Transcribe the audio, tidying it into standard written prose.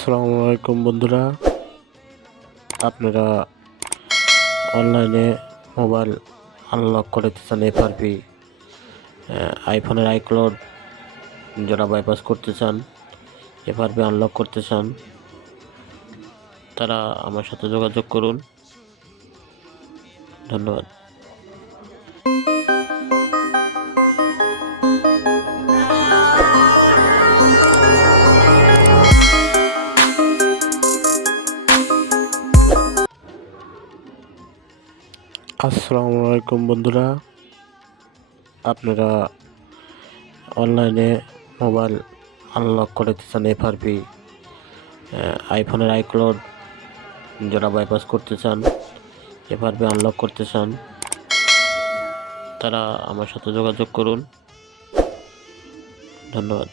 আসসালামু আলাইকুম বন্ধুরা, আপনারা অনলাইনে মোবাইল আনলক করতে চান। এফআরপি আইফোনের আইক্লাউড যারা বাইপাস করতে চান, এফআরপি আনলক করতে চান, তারা আমার সাথে যোগাযোগ করুন। ধন্যবাদ। আসসালামু আলাইকুম বন্ধুরা, আপনারা অনলাইনে মোবাইল আনলক করতে চান। এফআরপি আইফোনের আইক্লাউড যারা বাইপাস করতে চান, এফআরপি আনলক করতে চান, তারা আমার সাথে যোগাযোগ করুন। ধন্যবাদ।